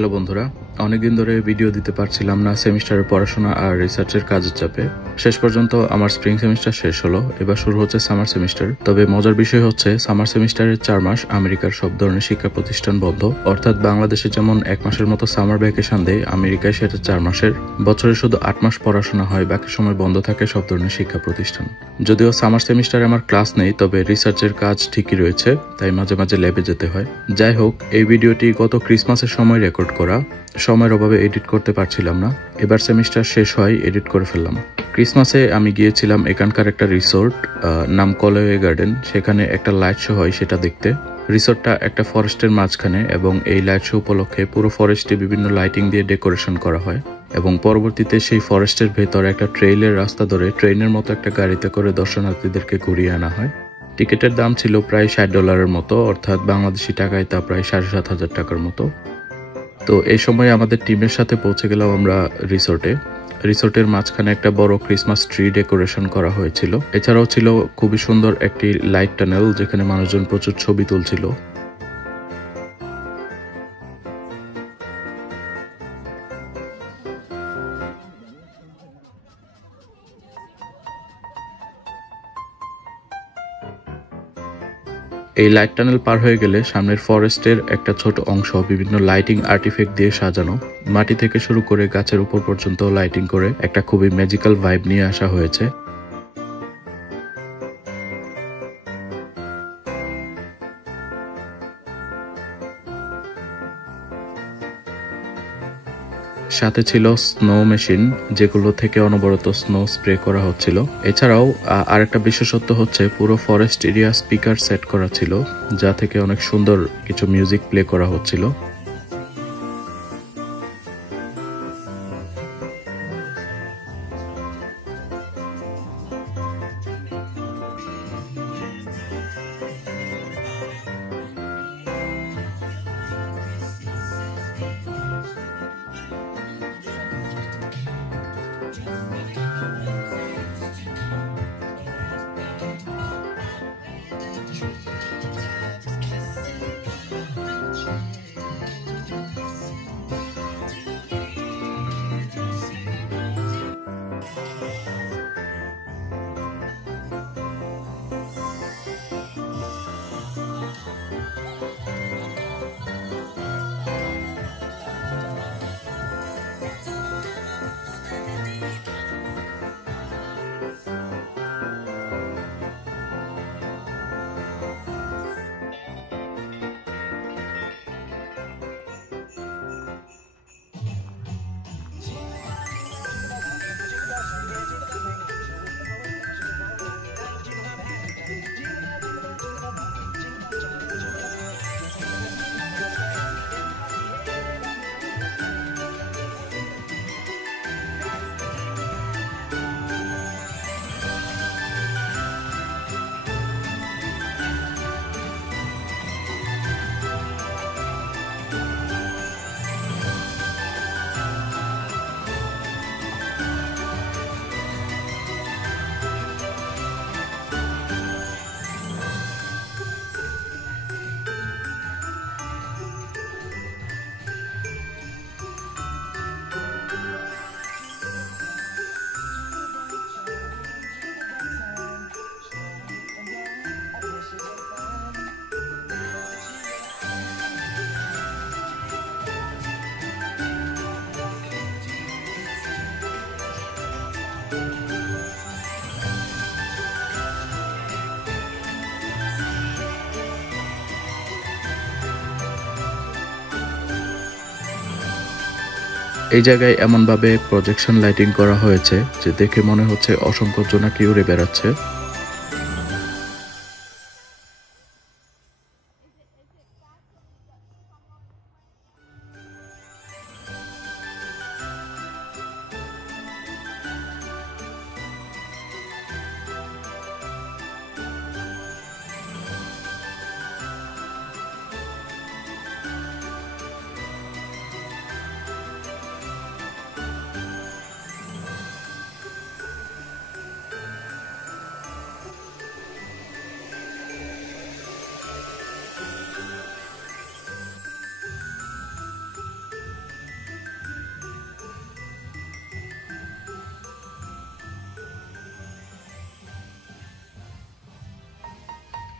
Hello বন্ধুরা, অনেকদিন ধরে ভিডিও দিতে পারছিলাম না সেমিস্টারের পড়াশোনা আর রিসার্চের কাজের চাপে। শেষ পর্যন্ত আমার স্প্রিং সেমিস্টার শেষ হলো, এবার শুরু হচ্ছে সামার সেমিস্টার। তবে মজার বিষয় হচ্ছে সামার সেমিস্টারের 4 মাস আমেরিকার সব ধরনের শিক্ষা প্রতিষ্ঠান বন্ধ। অর্থাৎ বাংলাদেশে যেমন 1 মাসের মতো সামার ভ্যাকেশন দেয়, আমেরিকায় সেটা 4 মাসের। বছরে শুধু 8 মাস পড়াশোনা হয়, বাকি সময় বন্ধ থাকে সব ধরনের শিক্ষা প্রতিষ্ঠান। যদিও সামার সেমিস্টারে আমার ক্লাস নেই, তবে রিসার্চের কাজ ঠিকই রয়েছে, তাই মাঝে মাঝে ল্যাবে যেতে হয়। যাই হোক, এই ভিডিওটি গত ক্রিসমাসের সময় রেকর্ড করা, সময়ের অভাবে এডিট করতে পারছিলাম না। এবার সেমিস্টার শেষ হয়, এডিট করে ফেললাম। ক্রিসমাসে আমি গিয়েছিলাম এখানকার একটা রিসোর্ট, নাম কলওয়ে গার্ডেন। সেখানে একটা লাইট শো হয়, সেটা দেখতে। রিসোর্টটা একটা ফরেস্টের মাঝখানে এবং এই লাইট শো উপলক্ষে পুরো ফরেস্টে বিভিন্ন লাইটিং দিয়ে ডেকোরেশন করা হয় এবং পরবর্তীতে সেই ফরেস্টের ভেতরে একটা ট্রেইলের রাস্তা ধরে ট্রেনের মতো একটা গাড়িতে করে দর্শনার্থীদেরকে ঘুরিয়ে আনা হয়। টিকিটের দাম ছিল প্রায় $60 মতো, অর্থাৎ বাংলাদেশি টাকায় তা প্রায় 7,500 টাকার মতো। তো এই সময় আমাদের টিমের সাথে পৌঁছে গেলাম আমরা রিসোর্টের মাঝখানে একটা বড় ক্রিসমাস ট্রি ডেকোরেশন করা হয়েছিল। এছাড়াও ছিল খুবই সুন্দর একটি লাইট টানেল, যেখানে মানুষজন প্রচুর ছবি তুলছিল। এই লাইট টানেল পার হয়ে গেলে সামনের ফরেস্টের একটা ছোট অংশ বিভিন্ন লাইটিং আর্টিফ্যাক্ট দিয়ে সাজানো। মাটি থেকে শুরু করে গাছের উপর পর্যন্ত লাইটিং করে একটা খুবই ম্যাজিক্যাল ভাইব নিয়ে আসা হয়েছে। সাথে ছিল স্নো মেশিন, যেগুলো থেকে অনবরত স্নো স্প্রে করা হচ্ছিল। এছাড়াও আরেকটা বিশেষত্ব হচ্ছে পুরো ফরেস্ট এরিয়া স্পিকার সেট করা ছিল, যা থেকে অনেক সুন্দর কিছু মিউজিক প্লে করা হচ্ছিল। এই জায়গায় এমনভাবে প্রজেকশন লাইটিং করা হয়েছে যে দেখে মনে হচ্ছে অসংখ্য জোনাকি উড়ে বেড়াচ্ছে।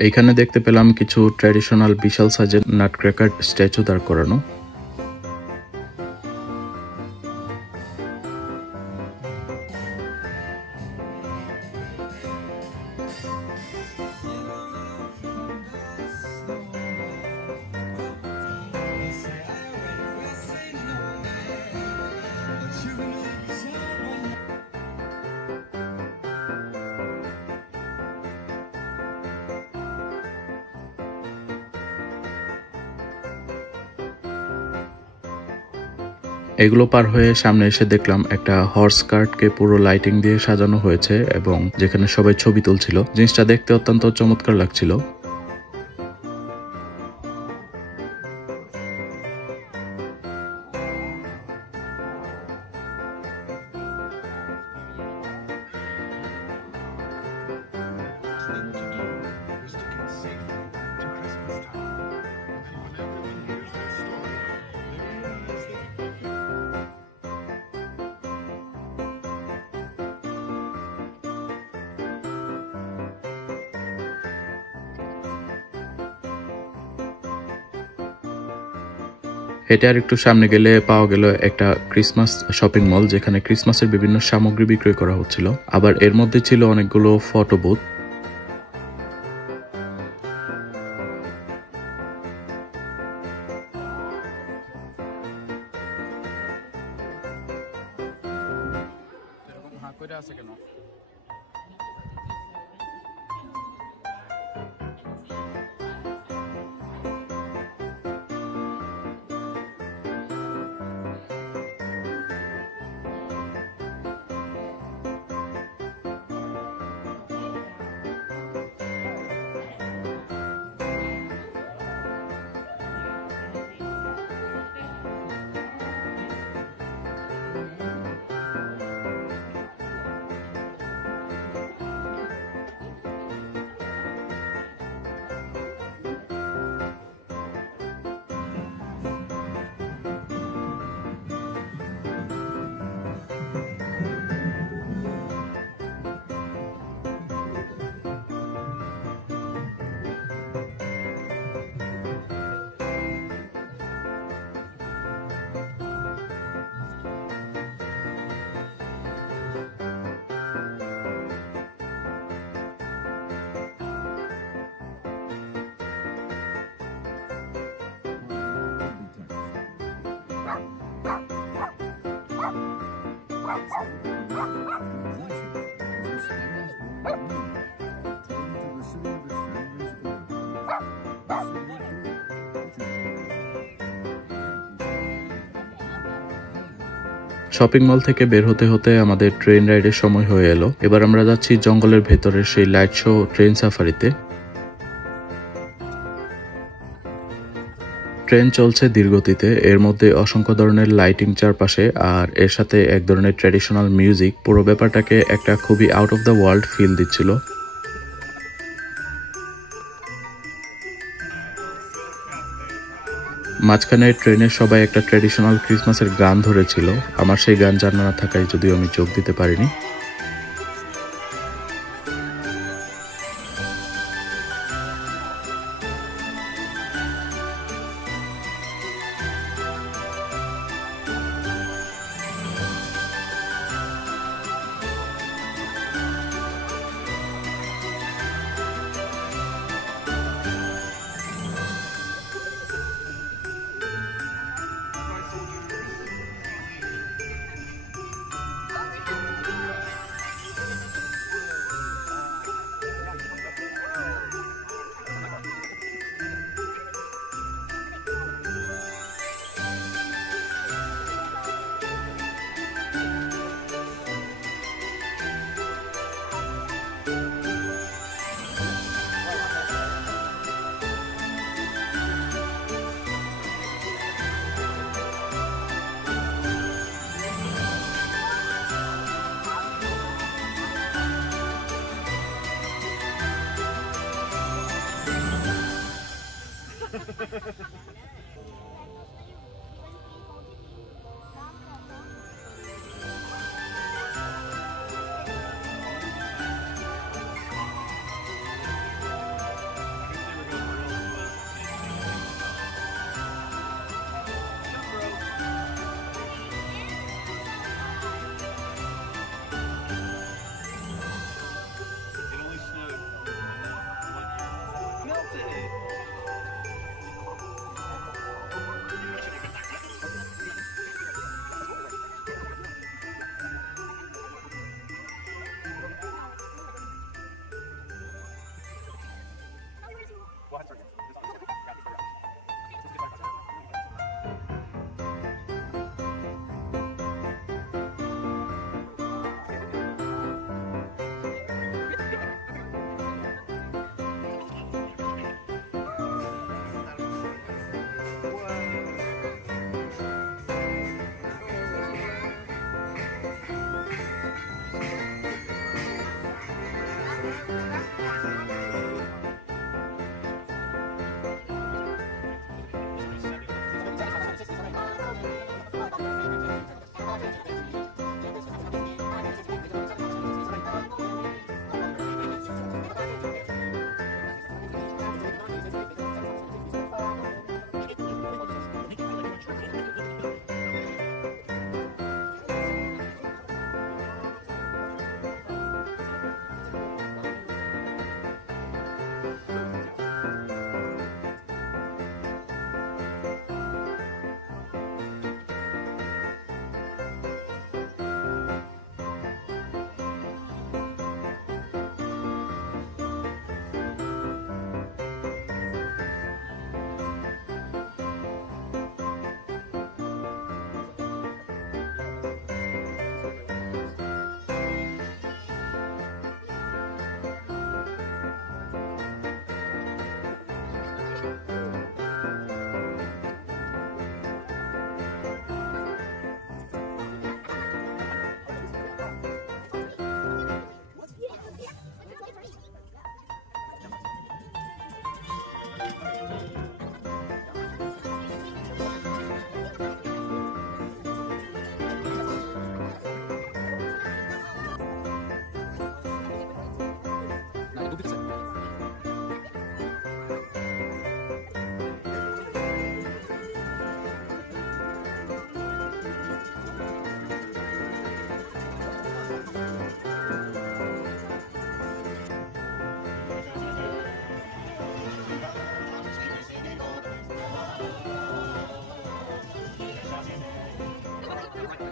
এইখানে দেখতে পেলাম কিছু ট্র্যাডিশনাল বিশাল সাইজের নাটক্র্যাকার স্ট্যাচু দাঁড় করানো। এগুলো পার হয়ে সামনে এসে দেখলাম একটা হর্স কার্টকে পুরো লাইটিং দিয়ে সাজানো হয়েছে এবং যেখানে সবাই ছবি তুলছিল। জিনিসটা দেখতে অত্যন্ত চমৎকার লাগছিল। হেঁটে আর একটু সামনে গেলে পাওয়া গেল একটা ক্রিসমাস শপিং মল, যেখানে ক্রিসমাসের বিভিন্ন সামগ্রী বিক্রয় করা হচ্ছিল। আবার এর মধ্যে ছিল অনেকগুলো ফটো বুথ। শপিং মল থেকে বের হতে হতে আমাদের ট্রেন রাইডের সময় হয়ে এলো। এবার আমরা যাচ্ছি জঙ্গলের ভেতরের সেই লাইট শো ট্রেন সাফারিতে। ট্রেন চলছে ধীরগতিতে, এর মধ্যে অসংখ্য ধরনের লাইটিং চারপাশে, আর এর সাথে এক ধরনের ট্র্যাডিশনাল মিউজিক পুরো ব্যাপারটাকে একটা খুবই out of the world feel দিচ্ছিল। মাঝখানে ট্রেনের সবাই একটা ট্র্যাডিশনাল ক্রিসমাসের গান ধরেছিল। আমার সেই গান জানা না থাকায় যদিও আমি যোগ দিতে পারিনি।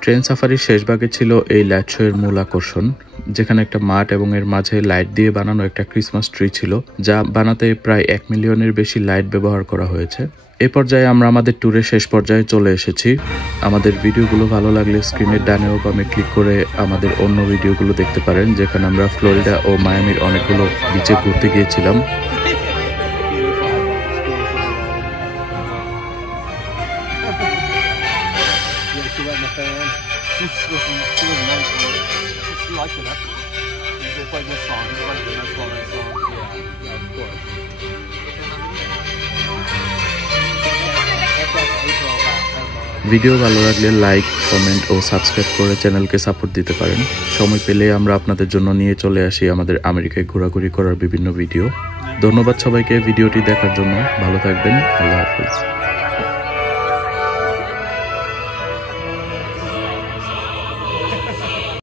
ট্রেন সাফারির শেষ ভাগে ছিল এই লাইট শো এর মূল আকর্ষণ, যেখানে একটা মাঠ এবং এর মাঝে লাইট দিয়ে বানানো একটা ক্রিসমাস ট্রি ছিল, যা বানাতে প্রায় 1 মিলিয়নের বেশি লাইট ব্যবহার করা হয়েছে। এই পর্যায়ে আমরা আমাদের ট্যুরের শেষ পর্যায়ে চলে এসেছি। আমাদের ভিডিওগুলো ভালো লাগলে স্ক্রিনের ডানে ও বামে ক্লিক করে আমাদের অন্য ভিডিওগুলো দেখতে পারেন, যেখানে আমরা ফ্লোরিডা ও মায়ামির অনেকগুলো বিচে ঘুরতে গিয়েছিলাম। ভিডিও ভালো লাগলে লাইক, কমেন্ট ও সাবস্ক্রাইব করে চ্যানেলকে সাপোর্ট দিতে পারেন। সময় পেলে আমরা আপনাদের জন্য নিয়ে চলে আসি আমাদের আমেরিকায় ঘোরাঘুরি করার বিভিন্ন ভিডিও। ধন্যবাদ সবাইকে ভিডিওটি দেখার জন্য। ভালো থাকবেন। আল্লাহ হাফেজ।